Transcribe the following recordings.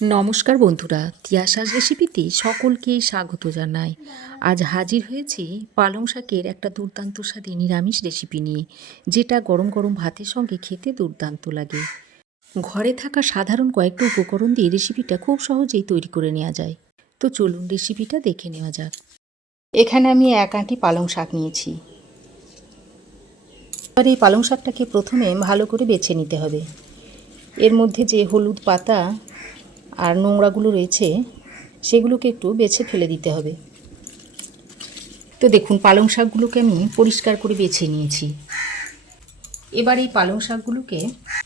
নমস্কার বন্ধুরা, তিয়াসার রেসিপিতে সকলকেই স্বাগত জানাই। আজ হাজির হয়েছি পালং শাকের একটা দুর্দান্ত স্বাদে নিরামিষ রেসিপি নিয়ে, যেটা গরম গরম ভাতের সঙ্গে খেতে দুর্দান্ত লাগে। ঘরে থাকা সাধারণ কয়েকটা উপকরণ দিয়ে রেসিপিটা খুব সহজেই তৈরি করে নেওয়া যায়। তো চলুন রেসিপিটা দেখে নেওয়া যাক। এখানে আমি 1 আঁটি পালং শাক নিয়েছি। এবার এই পালং শাকটাকে প্রথমে ভালো করে বেছে নিতে হবে। এর মধ্যে যে হলুদ পাতা আর নোংরাগুলো রয়েছে সেগুলোকে একটু বেছে ফেলে দিতে হবে। তো দেখুন, পালং শাকগুলোকে আমি পরিষ্কার করে বেছে নিয়েছি। এবার এই পালং শাকগুলোকে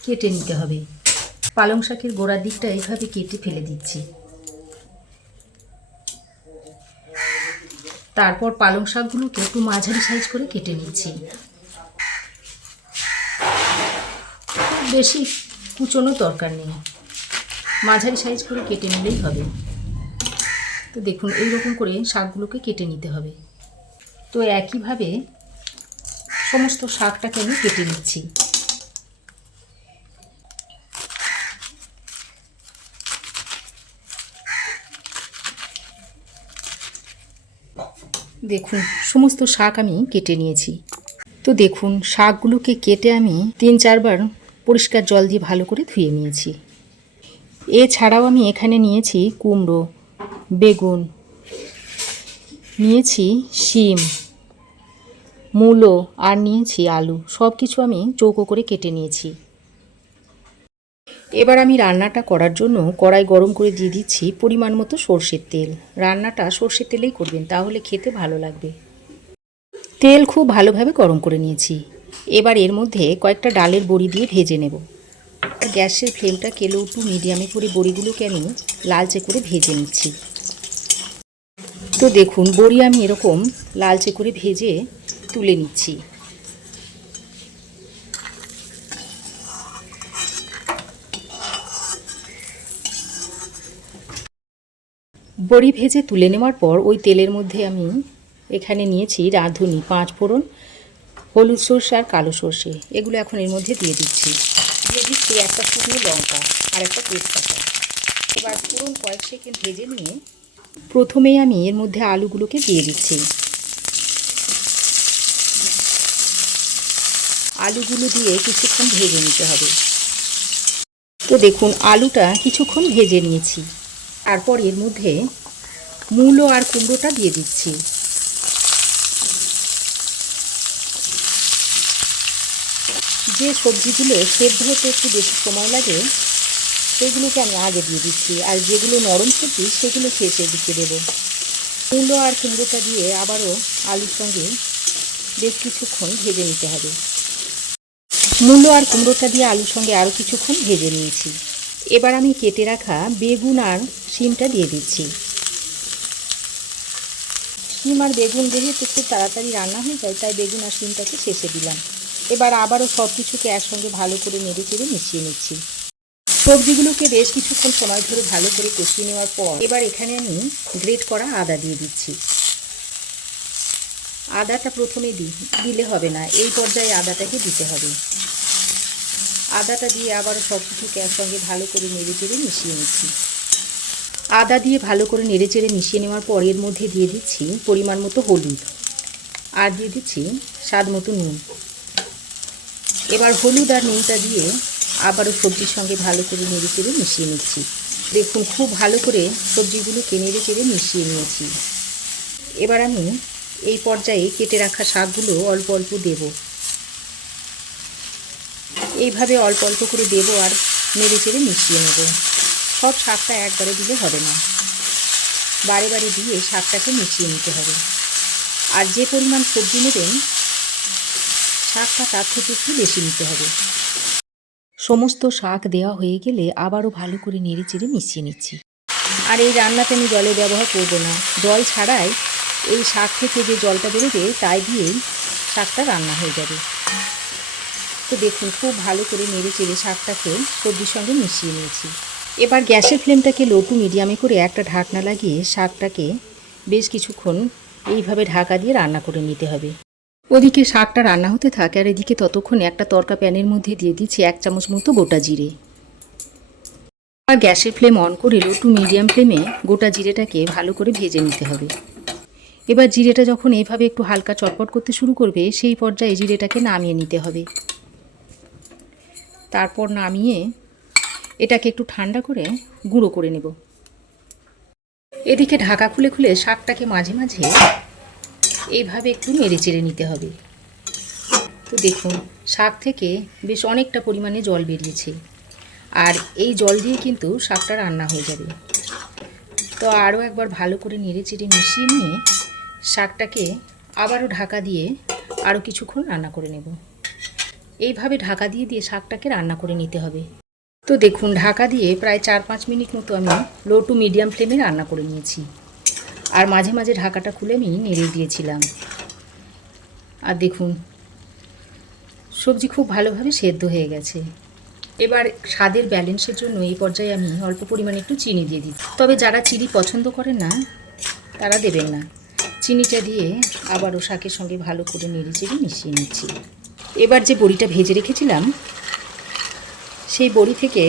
কেটে নিতে হবে। পালং শাকের গোড়ার দিকটা এইভাবে কেটে ফেলে দিচ্ছি। তারপর পালং শাকগুলোকে একটু মাঝারি সাইজ করে কেটে নিচ্ছি। বেশি কুচোনো দরকার নেই, মাঝারি সাইজ করে কেটে নিলেই হবে। তো দেখুন, এইরকম করে শাকগুলোকে কেটে নিতে হবে। তো একইভাবে সমস্ত শাকটাকে আমি কেটে নিচ্ছি। দেখুন, সমস্ত শাক আমি কেটে নিয়েছি। তো দেখুন, শাকগুলোকে কেটে আমি 3-4 বার পরিষ্কার জল দিয়ে ভালো করে ধুয়ে নিয়েছি। এছাড়াও আমি এখানে নিয়েছি কুমড়ো, বেগুন, নিয়েছি শিম, মূলো আর নিয়েছি আলু। সব কিছু আমি চৌকো করে কেটে নিয়েছি। এবার আমি রান্নাটা করার জন্য কড়াই গরম করে দিয়ে দিচ্ছি পরিমাণ মতো সর্ষের তেল। রান্নাটা সর্ষের তেলেই করবেন, তাহলে খেতে ভালো লাগবে। তেল খুব ভালোভাবে গরম করে নিয়েছি। এবার এর মধ্যে কয়েকটা ডালের বড়ি দিয়ে ভেজে নেব। গ্যাসের ফ্লেমটাকে লো টু মিডিয়ামে করে বড়িগুলোকে আমি লালচে করে ভেজে নিচ্ছি। তো দেখুন, বড়ি আমি এরকম লালচে করে ভেজে তুলে নিচ্ছি। বড়ি ভেজে তুলে নেওয়ার পর ওই তেলের মধ্যে আমি এখানে নিয়েছি রাঁধুনি, 5 ফোড়ন, হলুদ সর্ষে আর কালো সর্ষে। এগুলো এখন এর মধ্যে দিয়ে দিচ্ছি। দিয়ে দিচ্ছি একটা শুকনো লঙ্কা আর একটা তেজপাতা। এবার ফোড়ন কয়েক সেকেন্ড ভেজে নিয়ে প্রথমেই আমি এর মধ্যে আলুগুলোকে দিয়ে দিচ্ছি। আলুগুলো দিয়ে কিছুক্ষণ ভেজে নিতে হবে। তো দেখুন, আলুটা কিছুক্ষণ ভেজে নিয়েছি। তারপর এর মধ্যে মূলো আর কুমড়োটা দিয়ে দিচ্ছি। যে সবজিগুলো সেদ্ধ হতে একটু বেশি সময় লাগে সেগুলোকে আমি আগে দিয়ে দিচ্ছি, আর যেগুলো নরম সবজি সেগুলো শেষের দিকে দেবো। মূলো আর কুমড়োটা দিয়ে আবারও আলুর সঙ্গে বেশ কিছুক্ষণ ভেজে নিতে হবে। মূলো আর কুমড়োটা দিয়ে আলুর সঙ্গে আরও কিছুক্ষণ ভেজে নিয়েছি। এবার আমি কেটে রাখা বেগুন আর শিমটা দিয়ে দিচ্ছি। শিম আর বেগুন যেহেতু খুব তাড়াতাড়ি রান্না হয়ে যায়, তাই বেগুন আর শিমটাকে শেষে দিলাম। এবার আবারও সব কিছুকে একসঙ্গে ভালো করে নেড়ে চেড়ে মিশিয়ে নিচ্ছি। সবজিগুলোকে বেশ কিছুক্ষণ সময় ধরে ভালো করে কষিয়ে নেওয়ার পর এবার এখানে আমি গ্রেট করা আদা দিয়ে দিচ্ছি। আদাটা প্রথমে দিলে হবে না, এই পর্যায়ে আদাটাকে দিতে হবে। আদাটা দিয়ে আবারও সব কিছুকে একসঙ্গে ভালো করে নেড়ে চেড়ে মিশিয়ে নিচ্ছি। আদা দিয়ে ভালো করে নেড়ে চেড়ে মিশিয়ে নেওয়ার পর এর মধ্যে দিয়ে দিচ্ছি পরিমাণ মতো হলুদ আর দিয়ে দিচ্ছি স্বাদ মতো নুন। এবার হলুদ আর নুনটা দিয়ে আবারও সবজির সঙ্গে ভালো করে নেড়ে চেড়ে মিশিয়ে নিচ্ছি। দেখুন, খুব ভালো করে সবজিগুলোকে নেড়ে চেড়ে মিশিয়ে নিয়েছি। এবার আমি এই পর্যায়ে কেটে রাখা শাকগুলো অল্প অল্প দেব। এইভাবে অল্প অল্প করে দেব আর নেড়ে চেড়ে মিশিয়ে নেব। সব শাকটা একবারে দিলে হবে না, বারে বারে দিয়ে শাকটাকে মিশিয়ে নিতে হবে। আর যে পরিমাণ সবজি নেবেন শাকটা তার থেকে একটু বেশি নিতে হবে। সমস্ত শাক দেওয়া হয়ে গেলে আবারও ভালো করে নেড়ে চেড়ে মিশিয়ে নিচ্ছি। আর এই রান্নাতে আমি জলের ব্যবহার করব না, জল ছাড়াই এই শাক থেকে যে জলটা বেরোবে তাই দিয়েই শাকটা রান্না হয়ে যাবে। তো দেখুন, খুব ভালো করে নেড়ে চেড়ে শাকটাকে সবজির সঙ্গে মিশিয়ে নিয়েছি। এবার গ্যাসের ফ্লেমটাকে লো টু মিডিয়ামে করে একটা ঢাকনা লাগিয়ে শাকটাকে বেশ কিছুক্ষণ এইভাবে ঢাকা দিয়ে রান্না করে নিতে হবে। ওদিকে শাকটা রান্না হতে থাকে আর এদিকে ততক্ষণে একটা তড়কা প্যানের মধ্যে দিয়ে দিচ্ছি 1 চামচ মতো গোটা জিরে। আর গ্যাসের ফ্লেম অন করে লো টু মিডিয়াম ফ্লেমে গোটা জিরেটাকে ভালো করে ভেজে নিতে হবে। এবার জিরেটা যখন এইভাবে একটু হালকা চটপট করতে শুরু করবে সেই পর্যায়ে জিরেটাকে নামিয়ে নিতে হবে। তারপর নামিয়ে এটাকে একটু ঠান্ডা করে গুঁড়ো করে নেব। এদিকে ঢাকা খুলে খুলে শাকটাকে মাঝে মাঝে এইভাবে একটু নেড়ে চেড়ে নিতে হবে। তো দেখুন শাক থেকে বেশ অনেকটা পরিমাণে জল বেরিয়েছে, আর এই জল দিয়ে কিন্তু শাকটা রান্না হয়ে যাবে। তো আরও একবার ভালো করে নেড়ে চেড়ে মিশিয়ে নিয়ে শাকটাকে আবারও ঢাকা দিয়ে আরও কিছুক্ষণ রান্না করে নেব। এইভাবে ঢাকা দিয়ে দিয়ে শাকটাকে রান্না করে নিতে হবে। তো দেখুন ঢাকা দিয়ে প্রায় 4-5 মিনিট মতো আমি লো টু মিডিয়াম ফ্লেমে রান্না করে নিয়েছি, আর মাঝে মাঝে ঢাকাটা খুলে আমি নেড়ে দিয়েছিলাম। আর দেখুন সবজি খুব ভালোভাবে সেদ্ধ হয়ে গেছে। এবার স্বাদের ব্যালেন্সের জন্য এই পর্যায়ে আমি অল্প পরিমাণে একটু চিনি দিয়ে দিই। তবে যারা চিনি পছন্দ করেন না তারা দেবেন না। চিনিটা দিয়ে আবারও শাকের সঙ্গে ভালো করে নেড়ে চেড়ে মিশিয়ে নিচ্ছি। এবার যে বড়িটা ভেজে রেখেছিলাম সেই বড়ি থেকে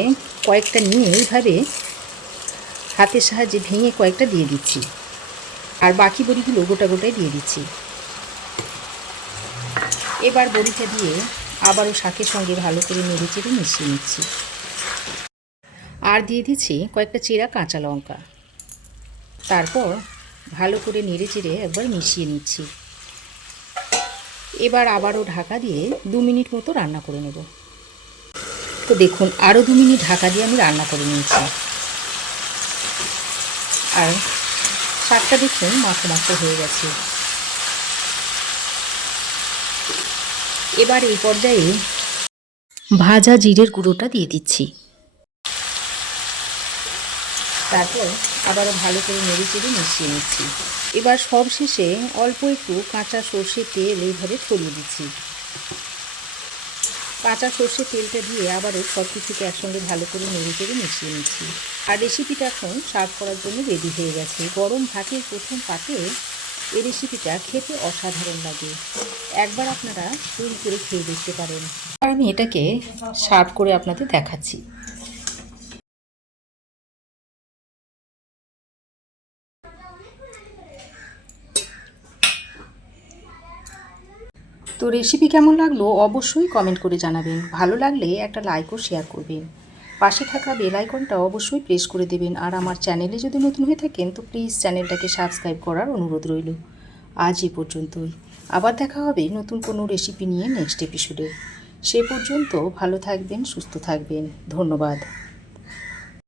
কয়েকটা নিয়ে এইভাবে হাতের সাহায্যে ভেঙে কয়েকটা দিয়ে দিচ্ছি, আর বাকি বড়িগুলো গোটা গোটায় দিয়ে দিচ্ছি। এবার বড়িটা দিয়ে আবারও শাকের সঙ্গে ভালো করে নেড়ে চেড়ে মিশিয়ে নিচ্ছি, আর দিয়ে দিচ্ছি কয়েকটা চেরা কাঁচা লঙ্কা। তারপর ভালো করে নেড়ে চেড়ে একবার মিশিয়ে নিচ্ছি। এবার আবারও ঢাকা দিয়ে 2 মিনিট মতো রান্না করে নেব। তো দেখুন আরও 2 মিনিট ঢাকা দিয়ে আমি রান্না করে নিয়েছি, আর শাকটা দেখুন মাখো মাখো হয়ে গেছে। এবার এই পর্যায়ে ভাজা জিরের গুঁড়োটা দিয়ে দিচ্ছি। তারপর আবারও ভালো করে নেড়ে চেড়ে মিশিয়ে নিচ্ছি। এবার সব শেষে অল্প একটু কাঁচা সর্ষের তেল এইভাবে ছড়িয়ে দিচ্ছি। কাঁচা সর্ষের তেলটা দিয়ে আবারও সব কিছুকে একসঙ্গে ভালো করে নেড়ে চেড়ে মিশিয়ে নিচ্ছি। আর রেসিপিটা এখন সার্ভ করার জন্য রেডি হয়ে গেছে। গরম ভাতের প্রথম পাতে এই রেসিপিটা খেতে অসাধারণ লাগে। একবার আপনারা তৈরি করে খেয়ে দেখতে পারেন। আর আমি এটাকে সার্ভ করে আপনাদের দেখাচ্ছি। তো রেসিপি কেমন লাগলো অবশ্যই কমেন্ট করে জানাবেন। ভালো লাগলে একটা লাইক ও শেয়ার করবেন। পাশে থাকা বেল আইকনটা অবশ্যই প্রেস করে দেবেন। আর আমার চ্যানেলে যদি নতুন হয়ে থাকেন তো প্লিজ চ্যানেলটাকে সাবস্ক্রাইব করার অনুরোধ রইল। আজ এ পর্যন্তই। আবার দেখা হবে নতুন কোনো রেসিপি নিয়ে নেক্সট এপিসোডে। সে পর্যন্ত ভালো থাকবেন, সুস্থ থাকবেন। ধন্যবাদ।